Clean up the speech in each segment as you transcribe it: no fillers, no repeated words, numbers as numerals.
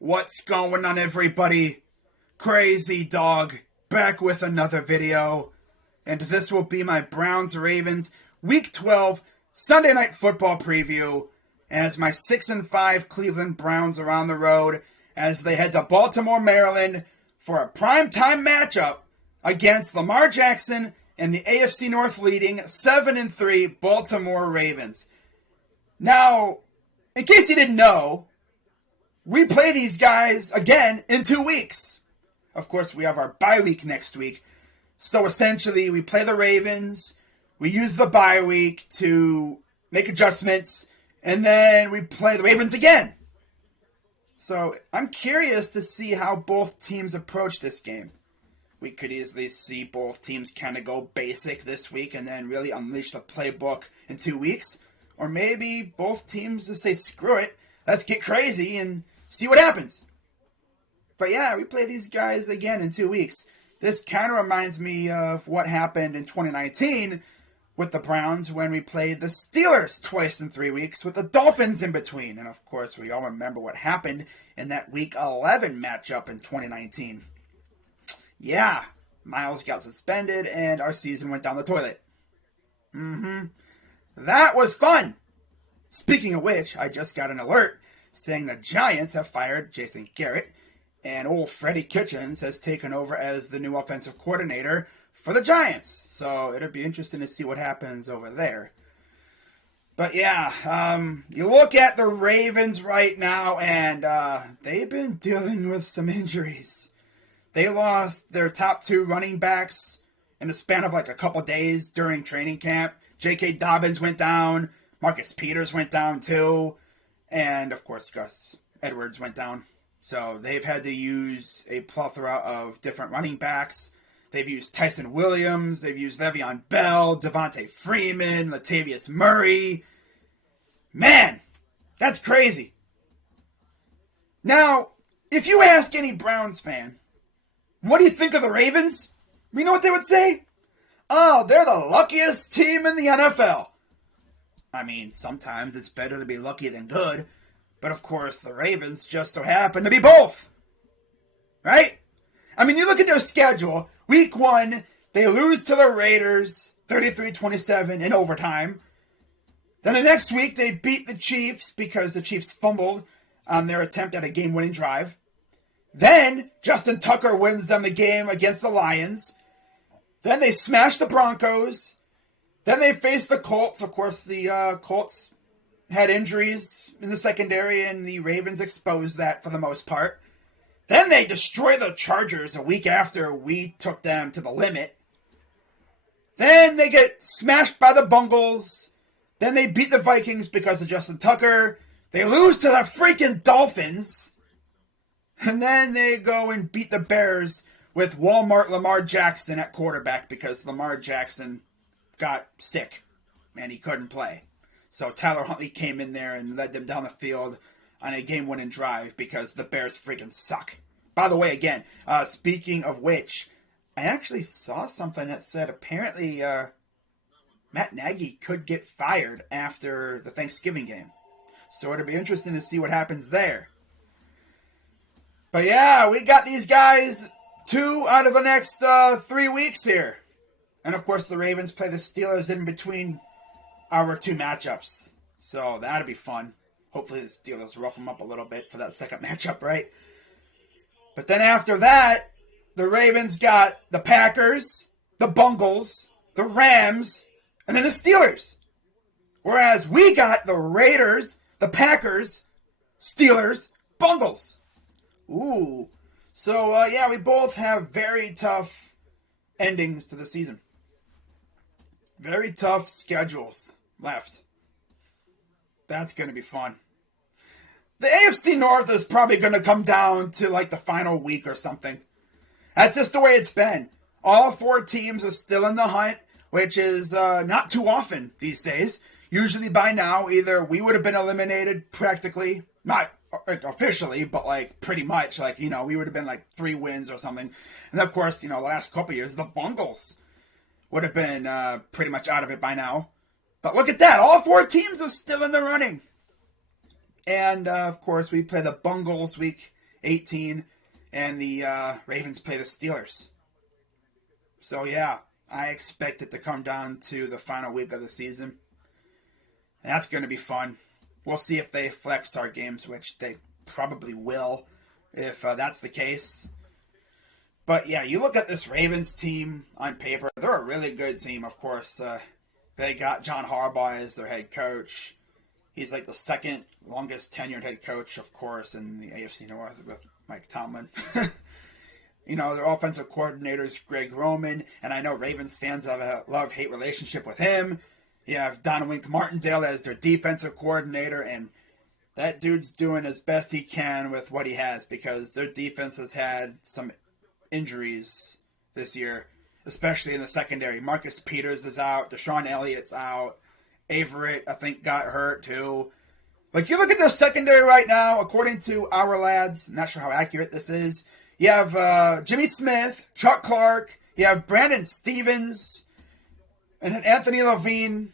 What's going on, everybody? Crazy Dog back with another video, and this will be my Browns Ravens Week 12 Sunday Night Football preview as my 6-5 Cleveland Browns are on the road as they head to Baltimore, Maryland for a primetime matchup against Lamar Jackson and the AFC North leading 7-3 Baltimore Ravens. Now, in case you didn't know, we play these guys again in 2 weeks. Of course, we have our bye week next week. So essentially, we play the Ravens, we use the bye week to make adjustments, and then we play the Ravens again. So I'm curious to see how both teams approach this game. We could easily see both teams kind of go basic this week and then really unleash the playbook in 2 weeks. Or maybe both teams just say, screw it, let's get crazy and see what happens. But yeah, we play these guys again in 2 weeks. This kind of reminds me of what happened in 2019 with the Browns when we played the Steelers twice in 3 weeks with the Dolphins in between. And of course, we all remember what happened in that Week 11 matchup in 2019. Yeah, Miles got suspended and our season went down the toilet. That was fun. Speaking of which, I just got an alert saying the Giants have fired Jason Garrett and old Freddie Kitchens has taken over as the new offensive coordinator for the Giants. So it'll be interesting to see what happens over there. But yeah, you look at the Ravens right now and they've been dealing with some injuries. They lost their top 2 running backs in the span of like a couple days during training camp. J.K. Dobbins went down. Marcus Peters went down too. And, of course, Gus Edwards went down. So they've had to use a plethora of different running backs. They've used Tyson Williams. They've used Le'Veon Bell, Devontae Freeman, Latavius Murray. Man, that's crazy. Now, if you ask any Browns fan, what do you think of the Ravens? You know what they would say? Oh, they're the luckiest team in the NFL. I mean, sometimes it's better to be lucky than good. But of course, the Ravens just so happen to be both. Right? I mean, you look at their schedule. Week 1, they lose to the Raiders 33-27 in overtime. Then the next week, they beat the Chiefs because the Chiefs fumbled on their attempt at a game-winning drive. Then, Justin Tucker wins them the game against the Lions. Then they smash the Broncos. Then they face the Colts. Of course, the Colts had injuries in the secondary, and the Ravens exposed that for the most part. Then they destroy the Chargers a week after we took them to the limit. Then they get smashed by the Bungles. Then they beat the Vikings because of Justin Tucker. They lose to the freaking Dolphins. And then they go and beat the Bears with Walmart Lamar Jackson at quarterback because Lamar Jackson got sick and he couldn't play. So Tyler Huntley came in there and led them down the field on a game-winning drive because the Bears freaking suck. By the way, again, speaking of which, I actually saw something that said apparently Matt Nagy could get fired after the Thanksgiving game. So it'll be interesting to see what happens there. But yeah, we got these guys 2 out of the next 3 weeks here. And of course, the Ravens play the Steelers in between our 2 matchups. So that'll be fun. Hopefully the Steelers rough them up a little bit for that second matchup, right? But then after that, the Ravens got the Packers, the Bungles, the Rams, and then the Steelers. Whereas we got the Raiders, the Packers, Steelers, Bungles. Ooh. So, yeah, we both have very tough endings to the season. Very tough schedules left. That's going to be fun. The AFC North is probably going to come down to like the final week or something. That's just the way it's been. All 4 teams are still in the hunt, which is not too often these days. Usually by now, either we would have been eliminated practically, not officially, but like pretty much, like, you know, we would have been like 3 wins or something. And of course, you know, the last couple of years, the Bungles would have been pretty much out of it by now. But look at that. All 4 teams are still in the running. And, of course, we play the Bungles week 18, and the Ravens play the Steelers. So yeah, I expect it to come down to the final week of the season. And that's going to be fun. We'll see if they flex our games, which they probably will if that's the case. But yeah, you look at this Ravens team on paper, they're a really good team, of course. They got John Harbaugh as their head coach. He's like the second longest tenured head coach, of course, in the AFC North with Mike Tomlin. You know, their offensive coordinator is Greg Roman, and I know Ravens fans have a love-hate relationship with him. You have Don Wink Martindale as their defensive coordinator, and that dude's doing as best he can with what he has because their defense has had some injuries this year, especially in the secondary. Marcus Peters is out. Deshaun Elliott's out. Averett, I think, got hurt too. Like, you look at the secondary right now, according to our lads, I'm not sure how accurate this is. You have Jimmy Smith, Chuck Clark, you have Brandon Stevens, and then Anthony Levine.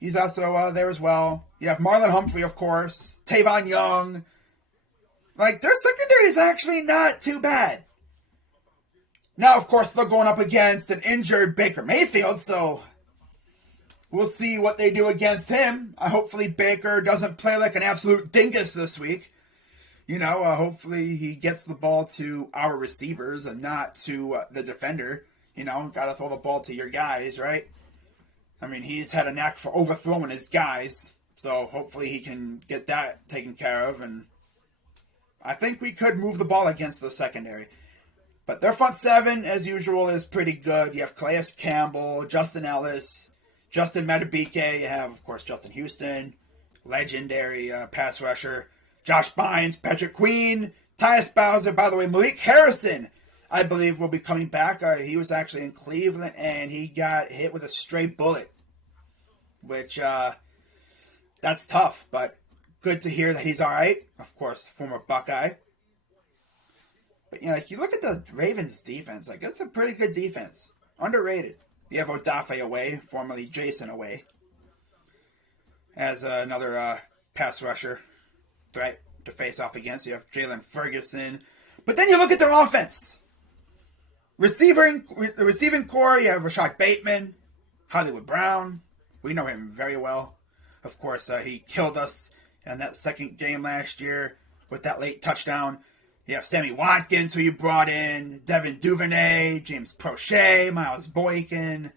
He's also there as well. You have Marlon Humphrey, of course, Tavon Young. Like, their secondary is actually not too bad. Now, of course, they're going up against an injured Baker Mayfield, so we'll see what they do against him. Hopefully Baker doesn't play like an absolute dingus this week. You know, hopefully he gets the ball to our receivers and not to the defender. You know, got to throw the ball to your guys, right? I mean, he's had a knack for overthrowing his guys, so hopefully he can get that taken care of. And I think we could move the ball against the secondary. But their front seven, as usual, is pretty good. You have Calais Campbell, Justin Ellis, Justin Madubuike. You have, of course, Justin Houston, legendary pass rusher. Josh Bynes, Patrick Queen, Tyus Bowser. By the way, Malik Harrison, I believe, will be coming back. He was actually in Cleveland, and he got hit with a stray bullet, which that's tough, but good to hear that he's all right. Of course, former Buckeye. But, you know, like, you look at the Ravens' defense, like, it's a pretty good defense. Underrated. You have Odafe Away, formerly Jason Away, as another pass rusher threat to face off against. You have Jalen Ferguson. But then you look at their offense. The receiving core, you have Rashad Bateman, Hollywood Brown. We know him very well. Of course, he killed us in that second game last year with that late touchdown. You have Sammy Watkins, who you brought in, Devin Duvernay, James Prochet, Miles Boykin.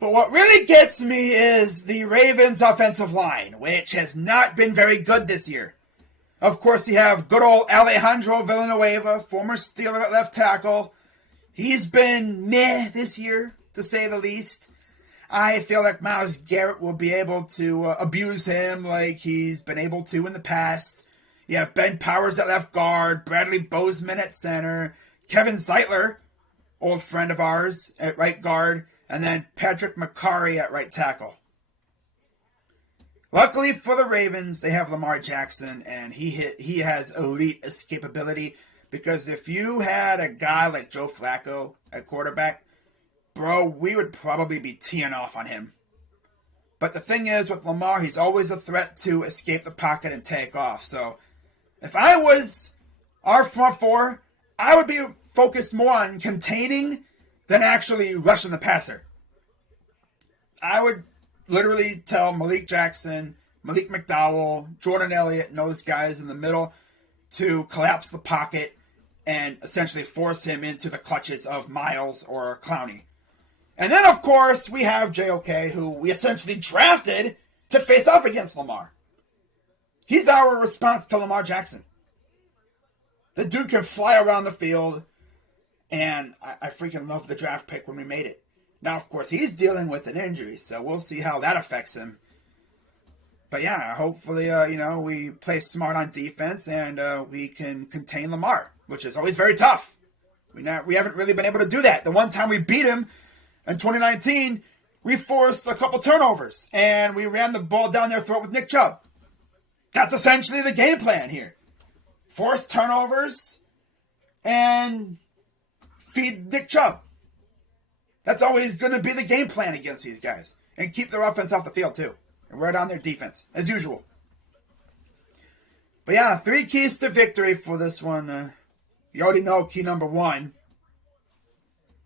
But what really gets me is the Ravens' offensive line, which has not been very good this year. Of course, you have good old Alejandro Villanueva, former Steeler at left tackle. He's been meh this year, to say the least. I feel like Myles Garrett will be able to abuse him like he's been able to in the past. You have Ben Powers at left guard, Bradley Bozeman at center, Kevin Zeitler, old friend of ours, at right guard, and then Patrick McCarry at right tackle. Luckily for the Ravens, they have Lamar Jackson, and he has elite escapability, because if you had a guy like Joe Flacco at quarterback, bro, we would probably be teeing off on him. But the thing is, with Lamar, he's always a threat to escape the pocket and take off. So if I was our front four, I would be focused more on containing than actually rushing the passer. I would literally tell Malik Jackson, Malik McDowell, Jordan Elliott, and those guys in the middle to collapse the pocket and essentially force him into the clutches of Miles or Clowney. And then, of course, we have JOK, who we essentially drafted to face off against Lamar. He's our response to Lamar Jackson. The dude can fly around the field, and I freaking love the draft pick when we made it. Now, of course, he's dealing with an injury, so we'll see how that affects him. But yeah, hopefully, we play smart on defense, and we can contain Lamar, which is always very tough. We haven't really been able to do that. The one time we beat him in 2019, we forced a couple turnovers, and we ran the ball down their throat with Nick Chubb. That's essentially the game plan here. Force turnovers and feed Nick Chubb. That's always going to be the game plan against these guys. And keep their offense off the field, too. And wear down their defense, as usual. But yeah, 3 keys to victory for this one. You already know key number 1.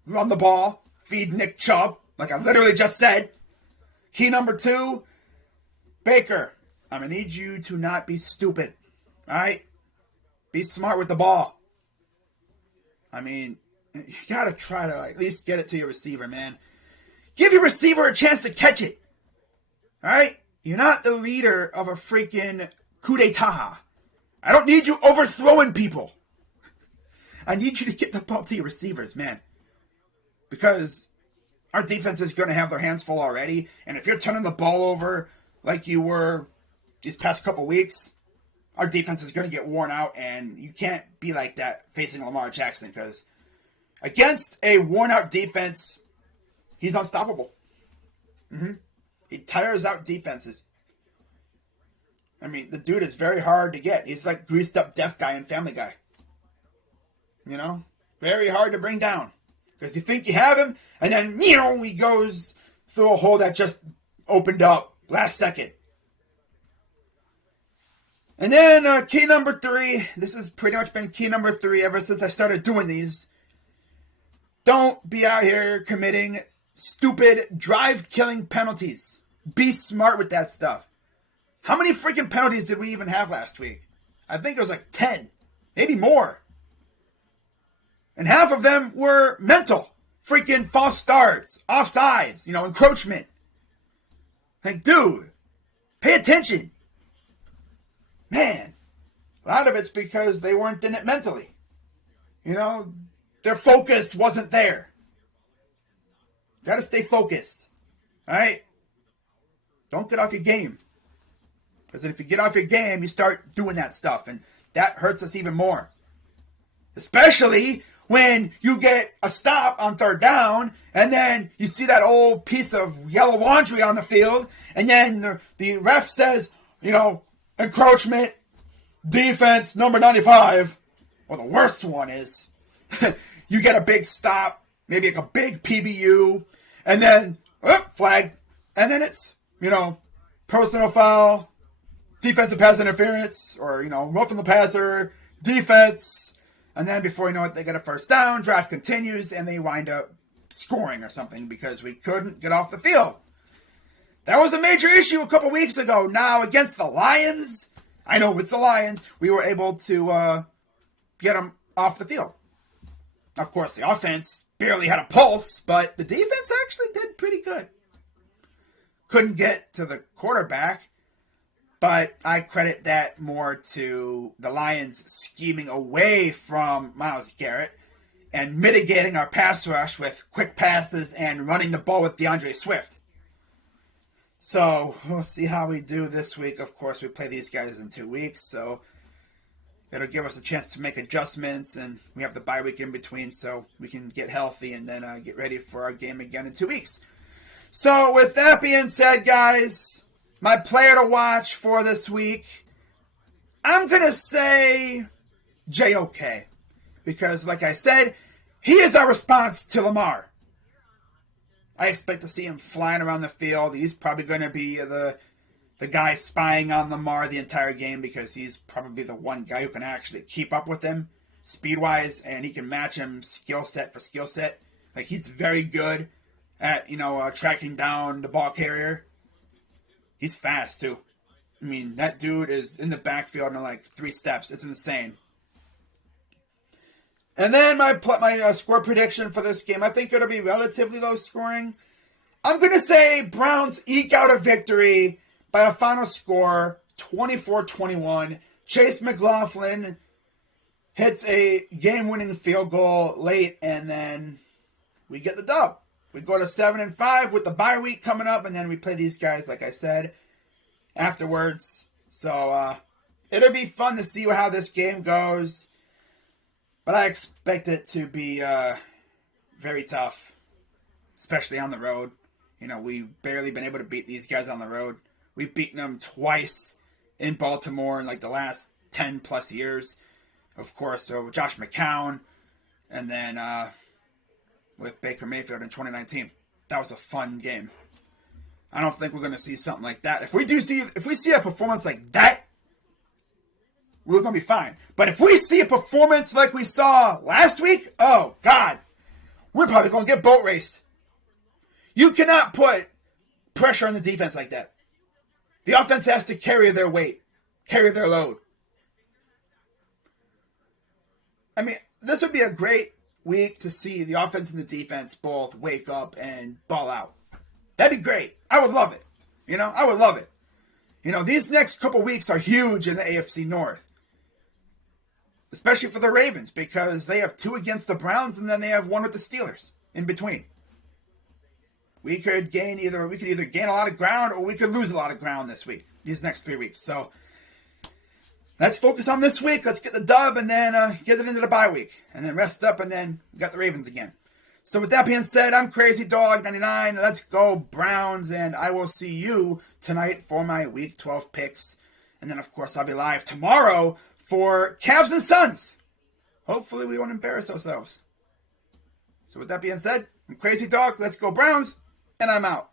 Run the ball. Feed Nick Chubb, like I literally just said. Key number 2, Baker, I'm going to need you to not be stupid. Alright? Be smart with the ball. I mean, you got to try to at least get it to your receiver, man. Give your receiver a chance to catch it. Alright? You're not the leader of a freaking coup d'etat. I don't need you overthrowing people. I need you to get the ball to your receivers, man. Because our defense is going to have their hands full already. And if you're turning the ball over like you were these past couple weeks, our defense is going to get worn out. And you can't be like that facing Lamar Jackson. Because against a worn-out defense, he's unstoppable. He tires out defenses. I mean, the dude is very hard to get. He's like greased-up deaf guy in Family Guy. You know? Very hard to bring down. Because you think you have him, and then, he goes through a hole that just opened up last second. And then key number 3, this has pretty much been key number 3 ever since I started doing these. Don't be out here committing stupid drive-killing penalties. Be smart with that stuff. How many freaking penalties did we even have last week? I think it was like 10, maybe more. And half of them were mental. Freaking false starts, offsides, encroachment. Like, dude, pay attention. Man, a lot of it's because they weren't in it mentally. Their focus wasn't there. Gotta stay focused. Alright? Don't get off your game. Because if you get off your game, you start doing that stuff. And that hurts us even more. Especially when you get a stop on 3rd down, and then you see that old piece of yellow laundry on the field, and then the ref says, encroachment, defense, number 95. Well, the worst one is you get a big stop, maybe like a big PBU, and then, flag, and then it's, personal foul, defensive pass interference, or, roughing the passer, defense. And then before you know it, they get a first down, drive continues, and they wind up scoring or something because we couldn't get off the field. That was a major issue a couple weeks ago. Now, against the Lions, I know it's the Lions, we were able to get them off the field. Of course, the offense barely had a pulse, but the defense actually did pretty good. Couldn't get to the quarterback. But I credit that more to the Lions scheming away from Myles Garrett and mitigating our pass rush with quick passes and running the ball with DeAndre Swift. So we'll see how we do this week. Of course, we play these guys in 2 weeks, so it'll give us a chance to make adjustments, and we have the bye week in between, so we can get healthy and then get ready for our game again in 2 weeks. So with that being said, guys, my player to watch for this week, I'm going to say J.O.K. Because, like I said, he is our response to Lamar. I expect to see him flying around the field. He's probably going to be the guy spying on Lamar the entire game because he's probably the one guy who can actually keep up with him speed-wise, and he can match him skill set for skill set. Like, he's very good at, tracking down the ball carrier. He's fast, too. I mean, that dude is in the backfield in like 3 steps. It's insane. And then my score prediction for this game, I think it'll be relatively low scoring. I'm going to say Browns eke out a victory by a final score, 24-21. Chase McLaughlin hits a game-winning field goal late, and then we get the dub. We go to 7-5 with the bye week coming up, and then we play these guys, like I said, afterwards. So it'll be fun to see how this game goes. But I expect it to be very tough, especially on the road. We've barely been able to beat these guys on the road. We've beaten them twice in Baltimore in like the last 10-plus years. Of course, so Josh McCown, and then with Baker Mayfield in 2019. That was a fun game. I don't think we're going to see something like that. If we see a performance like that we're going to be fine. But if we see a performance like we saw last week, oh, God, we're probably going to get boat raced. You cannot put pressure on the defense like that. The offense has to carry their weight, carry their load. I mean, this would be a great week to see the offense and the defense both wake up and ball out. That'd be great. I would love it. I would love it. These next couple weeks are huge in the AFC North. Especially for the Ravens, because they have 2 against the Browns and then they have 1 with the Steelers in between. We could either gain a lot of ground or we could lose a lot of ground this week, these next 3 weeks. So let's focus on this week. Let's get the dub and then get it into the bye week. And then rest up and then we got the Ravens again. So with that being said, I'm Crazy Dog 99. Let's go Browns, and I will see you tonight for my Week 12 picks. And then, of course, I'll be live tomorrow for Cavs and Suns. Hopefully we won't embarrass ourselves. So with that being said, I'm Crazy Dog. Let's go Browns, and I'm out.